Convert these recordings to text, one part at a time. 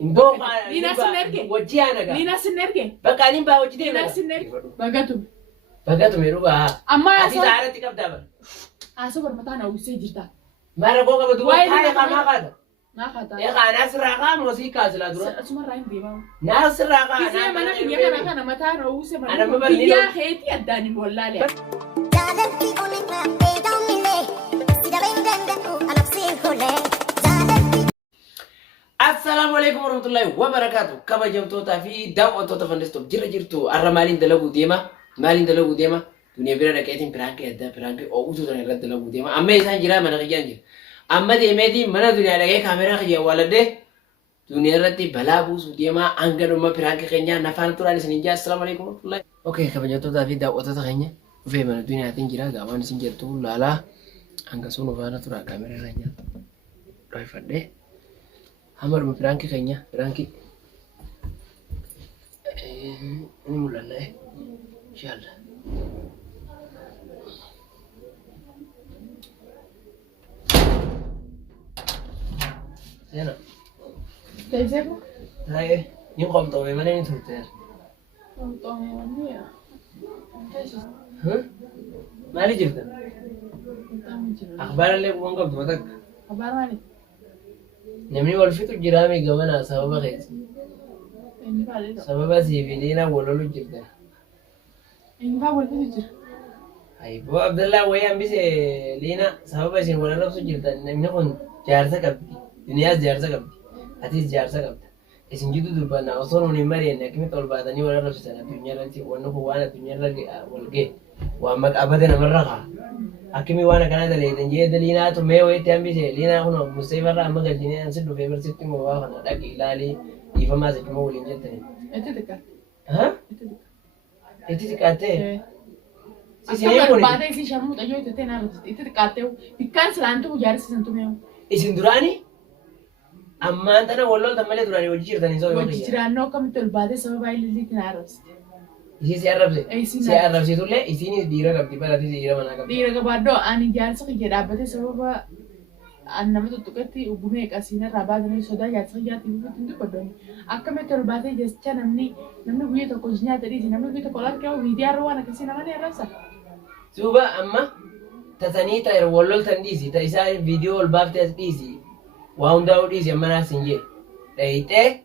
Indo Lina sinerge. Wajjana ga. Lina sinerge. Bakka nin ba wajjide. Lina sinerge. Bagatu. Bagatu meruga. Amma ati saarati qabda ba. Aso barmata na usee jirta. Mara goga badu kaya kama kada. Ma khata. Ya kana sirraqa musika sila dura. Asuma rain bima. Na sirraqa Kise mana kinya kana mata na usee mana. Ana mabalni. Ya kheti adani wallahi. زادتي ونكنا بيدهم مني سيدا بين دندقوا أنا بسين كله Assalamu alaikum warahmatullahi wabarakatuh. Kabajamtoota fi daawwattoota fannistof jirtu arra maaliin dalaguu deema dunia bira dhaqeetiin piraanki adda piraanki oogutu tan irratti dalaguu deema amma isaan jira mana qiyyaan jira amma deemeetii mana duniyaa dhaqee kaameraa qiyyaa waladde duniyaa irratti balaa buusuu deema hanga dhuma piraanki keenya nafaan turaan isin jaa. Assalamu alaikum warahmatullahi. Okay, kabajamtoota fi daawwattoota keenya dhufee mana duniyaatiin jira gaawwan isin jirtu laalaa hanga sun ufaana tura kaameraa keenya dhooyfadhee hamar pranki kayaknya pranki ini mulai lah insyaallah sana Kaise ko? hai yung kom to mana ini tuh ter Tong ni ya. Kaise. huh mari jirta akhbar le ko ngam tumatak Kabar mali. namni wal fitu jirame gamana sababa khays Ini balik. sababa sibilina wololu jirta Ini ba wal fitu. ay bo abdallah wayan bise lina sababa sin wololu su jirta namni kun jaarsa qabdi dunya jaarsa qabdi atis jaarsa qabda isin jidu durbana osono ni mari nakimi tolbadani wololu su sana dunya ranti wonu ko wana dunya lagi walge wa mak abada namarra akimi wana kana dale denje dalina to me we tambi se lina kuno musaybarra amma galjini an sidu fever sitti mo wa kana daki ilali ifa ma se mo wulin jette Itu dekat. ha Itu dekat. eti tikate Sisi sisi ne ko bada isi shamu tayo itu tena itu dekat tu. Ikan selantu jari sesantu meu. isin durani amma antana wollol tamale durani wajji jirtani so yo Wajib jirano kami tol bada sama bayi lili tinaros. isi si arabse Isin si arabse tulle isini dira kabdi barati dira mana kabdi Dira kabado ani jari sakit jadi abate sama an nama tu tukati ubume kasina rabada ni soda jari sakit jadi ibu tundu kodoni. Akka me tol bada jescha namni buye to kojnya tadi namni buye to kolar kau video arwana kasina mana ya rasa. suba amma tasani ta wollol tan disi ta isa video ol bafte disi wa unda disi amma na sinje daite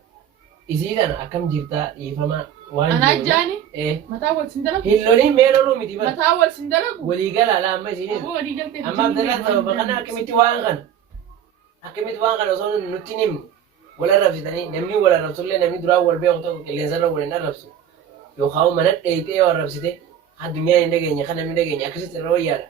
isi dan akam jirta ifama Anak jani eh mata awal sindalagu. hilloni melolu miti ba Mata awal sindalagu. wali gala la amma sini Oh di galte. amma abdallah sababa kana akimiti waan kana so nutinim wala rabsitani namni wala rabsulle namni dura wal be oto lenzara wala na rabsu yo khaw manat deite yo rabsite ha dunya inde genya kana mi degenya akisi royara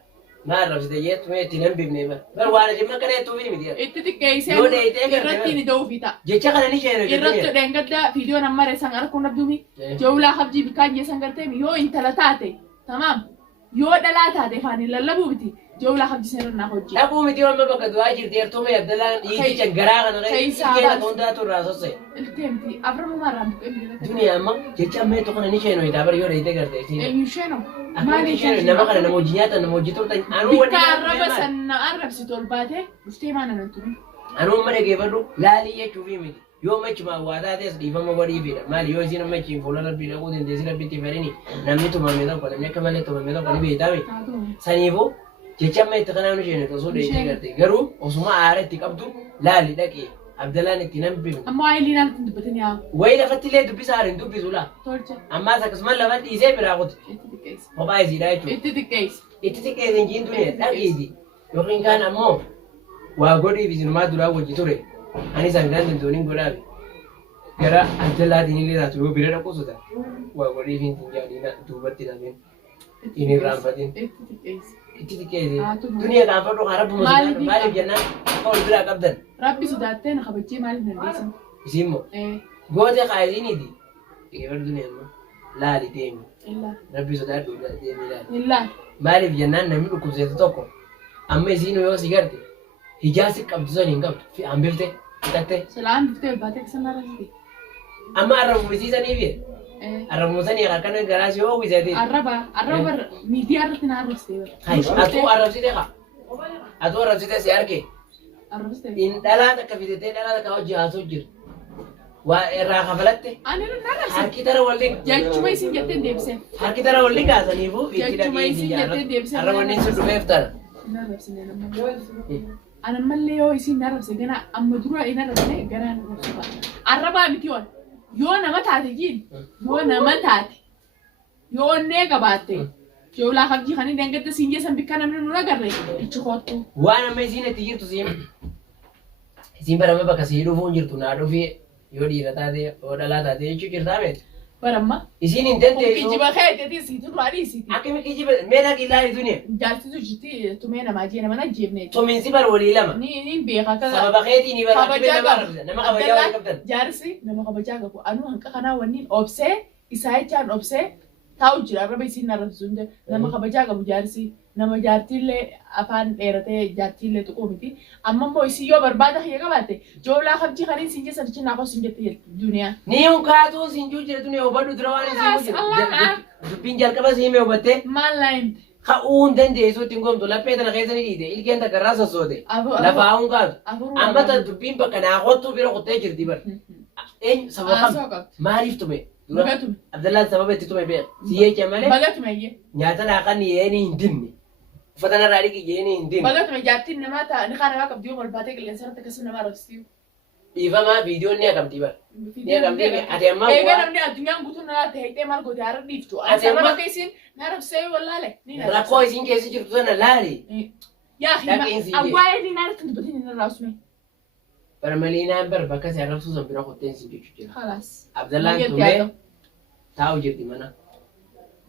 ma rabsite yet me tinam bibne ba bar wala jimma kare to bi mi dia Itu dikkaise. Yo deh, itu kan Irratti ni dau fita. jecha kana ni shene Irratti dengadda video namare sangar kun abdumi. Eh. Jawla habji bikanje sangarte yo intalatate. Tamam. Yo dalatate fani lallabu biti. Jawla habji sanar na hojji. aku mi diwan ma baka duwa jirti er to me abdallah yi changara kana Kai ke sahabat. na tonda to rasose Iltemti aframu maram ko dunia amma jecha me to kana ni shene ida bar yo deite garte E ti yusheno. Mali shene nama kana namo jinyata namo jitor tan anu wani Bikarraba sanna arab sitol bate. Ufte mana nantumi. anu mare ge badu lali ye tuvi mi yo machi ma wada des di fama bari bi mali yo sino machi folala bi da godin desira biti ferini namni to mamme da ko namni kamale to mamme da ko bi tawi Tatu. sanibo jecha me to kana no shene to so de garte garu osuma are ti kabdu lali daki abdallah ni tinam bi Amma ai lina tundubatin ya. way da fatile du bisarin du bisula Tolcha. amma sa kasman la fati sai bira gut Itu dikkaise. ko ba zira to Itu dikkaise. ita take zan jin duniya dan idi yokin kana mo wa godi bizin ma dura waji tore ani sangan din donin goda bi gara antela dini le da to bire da kusuda wa godi fin tin jadi na dubatti na bin ini rampatin Itu dikkaise. ita take de Ah, tuh. duniya ka fado harabu Mali musulman bi- mali janna ko dura kabdan Rabbi sudatte na khabajji mali nandisan. isimo Eh, gode khaizini di ke bar duniya ma lali temi illa. rabbi so da do da temi lali Illa. mali janna na mi ku se tokko amma isino yo sigarte hijasi qabdu zani qabdu fi ambirte tatte Salaan duftee baatee sana rasti. amma arabu bisisani fi Eh, arabu musani kana garasi o wisati arraba miidiyaa irratti na arrastee. hay atu arab site ka atu arab site si arke Arrastee. in dala ta ka fitete dala ta ka hojji haso jir irraa kafalatte Ani nana harki tara waliin jechuma isin jettee deebisee. harki tara waliin kaasaniifu itti Jechuma dhaqee isin jettee deebisee. har'a wanni sun dhufeef tara. Narrabsine nama. Ana mallee yoo isin narrabse gana amma dura ina narrabsine gara narrabsuudha. Arrabaa miti waan. Yoo nama taate jiin yoo nama taate yoo onnee qabaatte yoo laa qabjii kan hin dangatte siin jeesan bikka namni nu agarre ichi kootu. Waan amma isiin itti jirtu isiin barame bakka sii dhufuun jirtu naa dhufee yoo dhiira taate yoo dhalaa taate jechuu jirtaa beektu. Baramma. Isiin hin dandeessu. Kijiba keeteeti siiti duraanii siiti. Akkami kijiba meedhaa qillaa ituni. Jaalsisu jirti tumee namaa jee nama na jeefne. Tuminsi bar walii lama. Ni beeka kaza. Sababa keetii ni bara Kabajaa nama nama kabajaa walii qabdan. Jaarsi nama kabajaa qabu. Anu hanqa kanaa wanniin obsee isaa jechaan obsee taa'u jira. Arraba isiin narrabsisu hunde nama kabajaa qabu jaarsi. Nama jaartiillee afaan dheeratee jaartiillee tuquu miti. Amma immoo isin yoo barbaada kiyya qabaatte joolaa kabjii kaniin siin jeessa dachin naafoo siin jette duniyaa. Ni hunkaatu siin juu jira tuni hubadhu dura waan isiin jira. Dubbiin jalqaba siin mee hubattee. Maal laayinte. Ka'uu hin dandeessu ittiin goomtu laphee tana keessa ni dhiite ilkeen takka irraa sossoote. Lafa hunkaatu. Amma ta dubbiin bakka naa kottuu bira qottee jirti bara. Eenyu sababa kam maaliif tume? Dura Abdallaan sababa itti tume beeku. Siyyee camalee. Bagatumeyyee. Nyaata laaqan yeeni hin dinne. Uffata narraa dhiqi yeeni hin dinne. Bagatume jaartiin namaa ta'a ni kaan namaa qabdi yoo malbaatee qilleensa irratti akkasuma namaa rabsiisu. Dhiifamaa viidiyoon ni haqamti bara. Ni haqamti ati ammaa eega namni addunyaan guutuun namaa ta'ee maal godhe har'a dhiiftu. Ati amma bakka isiin na rabsee wallaale. Rakkoo isiin keessa jirtu sana laali. Yaa hima awwaa'ee ni naannatti dubbatiin hin irraasume. Bara maliinaan bara bakka si arrabsuu san bira qotteen si jechuu jira. Khalaas. Abdallaan tumee taa'u jirti mana.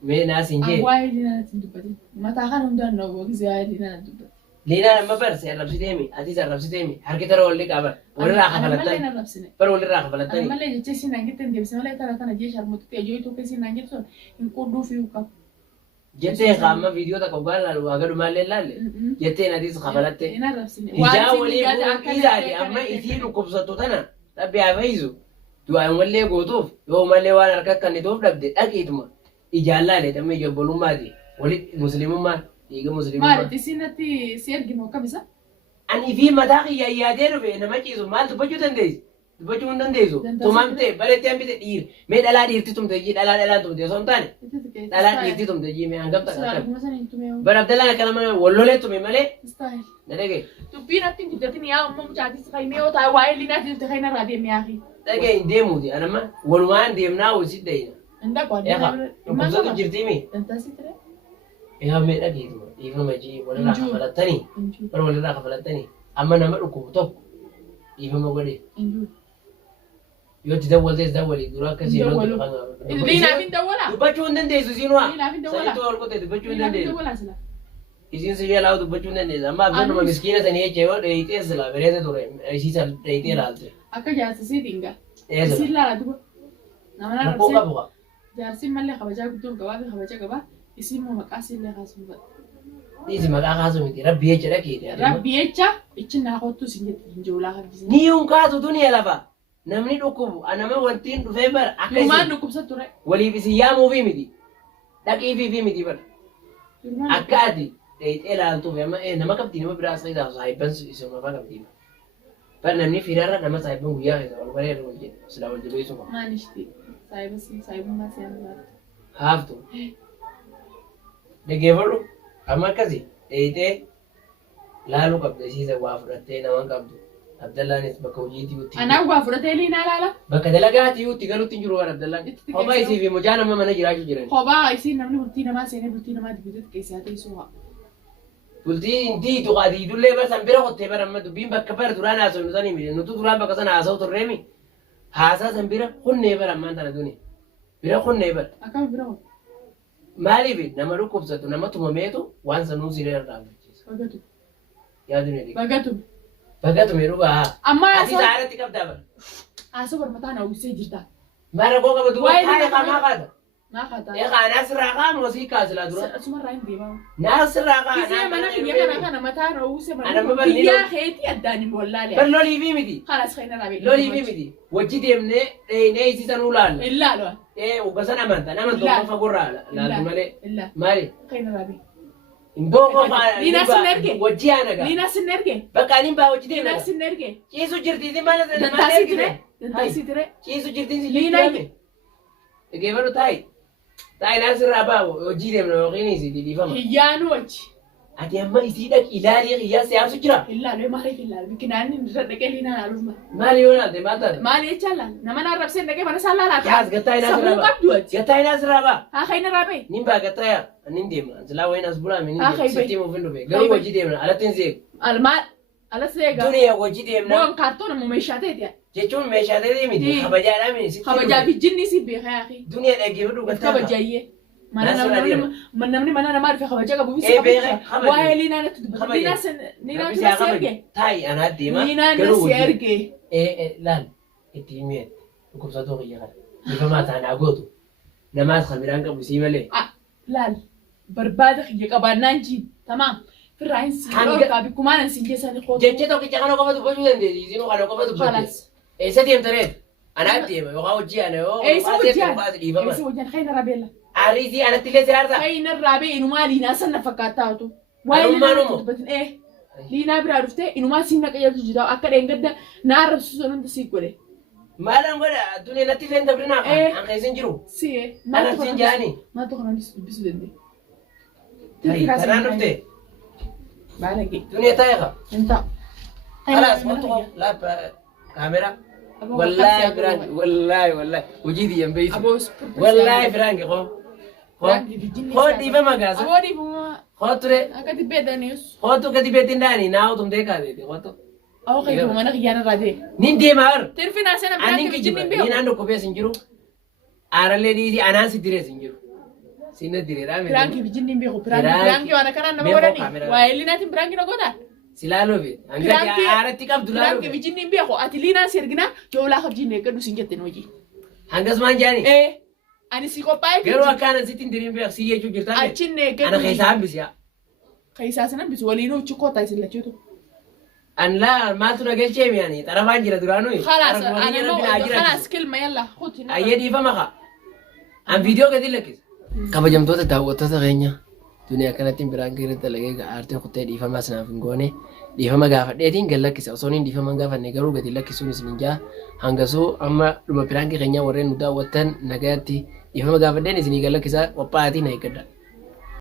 Mee naas hin jee. Awwaa'ee ni naannatti dubbatiin. Mataa kana hundaan na waqisee waa'ee ni naannatti dubbatiin. Liinaan amma bara si arrabsiteemi atis arrabsiteemi harki tara walli qaban walirraa kafalattani. Bara walirraa kafalattani. Malee jecha isin naan jettee deebise malee tana jee sharmuutti ijoo ituu keessi naan jettu hin qudduu fi qabu. Jettee qaama viidiyoo takka ogaa laalu waa gadu maallee laalle. Jetteen atis kafalatte. Hin arrabsine. Ijaa walii bu'iisaati amma isii dhukkubsattu tana dhabbii haa fayyisu. Du'aan wallee gootuuf yoo mallee waan harka akkannituuf dhabde dhaqiituma. Ijaan laalee tammee jabbolummaati. Walitti muslimummaan dhiiga muslimummaa. Maalitti siinatti si erginu akkamisa? Ani fi mataa kiyya yaadee dhufe nama ciisu maal dubbachuu dandeessi? Dubbachuu hin dandeessu. Tumamtee bareettee hambite dhiir. Mee dhalaa dhiirti tumte jii dhalaa tumte osoo hin taane. Dhalaa dhiirti tumte jii mee hangam takka akkam. Bara Abdallaan akkana mana wallolee tume malee. Na dhagee. Dubbiin atti hin guddatin yaa uumama mucaatis qaymee yoo taa'e waa'ee liinaatti dhufte kan irraa deemee yaafi. Dhagee hin deemuuti anama walumaan deemnaa hosi dayina. Inda qoodee. Eeqa dhukkubsatu jirtii mee? Dantaasi ture. Eeqa mee dhageetuma dhiifama jii walirraa kafalattanii. Bara walirraa kafalattanii amma nama dhukkubu tokko dhiifama godhe. Yoo itti dawwaltees dawwali dura akkasii yoo itti dhufan. Liinaaf hin dawwalaa? Dubbachuu hin dandeessu isiin waa. Liinaaf hin dawwalaa? Sanitti ol qote dubbachuu hin dandeessu. Dawwalaa sila. Isiin si jalaa dubbachuu hin dandeessu. Amma abdannuma miskiina sanii jecha yoo dheeyitee sila bareeda ture isiisa dheeyitee laalte. Akka jaarsisii dinga. Eessa? Isiin laala duba. Nama na Rakkoo qabu qa. Jaarsiin mallee kabajaa guddoon qabaa fi kabaja qabaa. Isiin moo maqaa isiillee kaasuu fadha. Dhiisi maqaa kaasuu miti rabbi jecha dhageete. Rabbi jecha ichi naa kottu isin jetti hinjoolaa hambisee. Ni hunkaatu duniya lafa. Namni dhukkubu anama wantiin dhufee bara akka Yumaan dhukkubsa ture. waliif isin yaamuufi miti. Dhaqiifiifi miti bara. Akka ati dheeyitee laaltuuf amma nama qabdi nama biraa saayitaaf saayibban isin lafaa qabdi. Bara namni firarra nama saayibban guyyaa keessa wal baree wal jedhe sila wal jabeessu qaba. Maanishti saayibummaa seenaa. Haaftu. Dhageeffadhu amma akkasi dheeyitee laaluu qabda isiisa waa fudhattee nama qabdu. Abdallaanis bakka hojiitii utti. Anaan waa fudhatee liinaa laala. Bakka dalagaatii utti galuutti jiru waan Abdallaan. Kophaa isii fi mucaa nama mana jiraachuu jiran. Kophaa isiin namni bultii namaa seenee bultii namaa dibbituutti keessaa teessoo haa. Bultii intii tuqaatii idullee bara san bira qottee bara amma dubbiin bakka bara duraan haasawnu sanii miti nutu duraan bakka sana haasawu turreemi. Haasaa san bira hunnee bara ammaan tana duni. Bira hunnee bara. Akkam bira hoo? Maaliif nama dhukkubsatu nama tumameetu waan sanuu siree irraa bulchiisa. Bagatu. Yaadu ni dhiiga. Bagatu. Bagatu mee dhugaa. Amma ati saaratti qabdaa bara. Haasoo barbataa na uwwisee jirta. Mara koo qaba duba taa'ee qaamaa qaata. Naa qaataa. Eegaa naasirraa qaama wasii kaasilaa dura. Asumarraa hin deemaa. Naasirraa qaama. Kisee mana kiyya kana kana mataa na uwwisee Ana mana babal'inoo. biyyaa keetii addaan hin bollaalee. Bar loliifii miti. Halas kan irraa beeku. Loliifii miti. Wajji deemnee dheeyinee isiisan ulaalla. Illaaloo. Ugasan amantan amantoota fagurraa laaltu malee. Illaa. Maali? Kan irraa beeku. Imboo Liina sin erge. wajji aanaga. Liina sin erge. Bakka ani baa wajji Liina deemee. sin erge. Ciisu jirtiiti maal Dantaasi ture. Dandeessii ture. Ciisu jirtiin si Liina- jijjiirame. Egeeffadhu taayi. Taayi naan sirraa baa'u hojii deemna yookiin si didhiifama. Hiyyaanu wajji. Ati amma isii dhaqi ilaalii qiyyaa siyaasuu jira. Ilaalu maaliif ilaalu? Biqinaanni irra dhaqee liinaan haaluuf mala. Maali yoo laalte maal taate? Maali jechaan laal? Nama naan rabseen dhaqee mana isaan laalaata. Yaas gattaa inaa sirraa Sammuu ba'a. qabdu wajji. Gattaa inaa sirraa ba'a. Haa kan inni irraa ba'e. Nin baa gattaa yaa. Nin deemna. Silaa wayin as bulaa min Haa, deemna. kai bai. Sitti muufin dhufe. Garuu hojii deemna. Alatti hin seequ. Almaal. Ala seegaa. Duniyaa hojii deemna. Boon kaartoon ammoo meeshaa ta'eeti. Jechuun meeshaalee miti. Dii. Kabajaadhaa miti. Sitti Kabajaa dhufe. fi jinni si beekaa yaafi. Duniyaa dhaggeeffadhu gattaa ba'a. Kabajaayee. Naasirraa Namni mana namaa dhufe kabajaa qabu Eh, beeka, kabajaa. waa'ee liinaa natti dubbata. Kabajaa. Liinaan Rabbi si isaa erge. kabaju. Taayi anaa deema. Liinaan Garuu si hojii. erge. Laal itti himee dhukkubsatoo kiyya kana. Bifamaa taanaa gootu. Namaas kan biraan qabu sii malee. Laal barbaada kiyya qabaannaan jiin. Tamaam. Firraan si Hanga- dhorkaa bikkumaanan si keessanii kootu. Jecha tokkicha kana qofa dubbachuu dandeessi. Isinuu kana qofa dubbatte. Falas. Eessa deemta reetu? Anaa deema yookaan hojii ana yoo Eessa baasee hojjaan? baasee dhiifama. Eessa hojjaan? Khayna rabeella. Ariitii anatti illee siraarta. Khayna rabee inumaa liinaa sanna fakkaataatu. Anummaan liinaa umu. dubbatin liinaa biraa dhuftee inumaa siin naqayyabtu jira akka dheengadda naa arrabsu sun hundi sii godhe. Maalaan godha addunyaa natti illee dabrinaa Eh. kan keessin jiru. Si'ee. Ana siin jaani. Maaltu kana dubbisuu danda'e? Tarii kanaan dhufte. Baalagee. Duniyaa taa'e qaba. Hin ta'u. Kalaas wantu laappa kaameraa. Wallaahi biraan wallaahi hojii diyyan beeytu. Aboos. Wallaahi biraan kee koo. Koo dhiifama gaasa. Aboo dhiifama. Koo ture. Akka tibbee danius. Kootu gadi beetiin daanii naa utumtee kaaseeti kootu. Aboo kayyuu mana kiyyaana irraa ta'e. Nin deemaa har. Tirfinaa sana biraa Anin akka kijiba. bijinni Nin beeku. aan dhukkubees hin jiru. Aarallee dhiisii anaan si direes hin jiru. Sinna direedhaa miti. Biraanki bijinni beeku. Biraanki. Biraanki waan akkanaan nama Beekoo godhani. kaameraa. Waa'ee liinaatiin biraanki na godhaa. Si laaloo fi. Hanga aaratti qabdu laaloo Biraanki fi. bijinni beeku. Ati liinaan si erginaa yoo laafa bijinni eeggadhu siin jettin hojii. Hangasmaan jaani. Ani si qophaa'ee Garuu akkaanan sitti hin diriin beeku si jechuu jirtaa. achin eeggadhu. Ana keessaa hambisiyaa. Keessaa sana bisu waliinuu uchi kootaa isin lachuutu. An laa maaltu na galchee mi'aanii xarafaan jira duraanuu. Khalaas khalaas kilma yalla kuti. Ayyee dhiifama kaa. An viidiyoo gadi lakkisa. Kabajamtoota daawwattoota keenya duniyaa kanatti biraan keessa dalagee aartee kuttee dhiifama sanaaf hin goone dhiifama gaafadheetiin gad lakkisa osoo hin dhiifama gaafanne garuu gadi lakkisuun isin hin jaa hangasuu amma dhuma biraan keenya warreen nu daawwattan nagaatti dhiifama gaafadheen isinii gad lakkisa qophaa'aatii na eeggadha.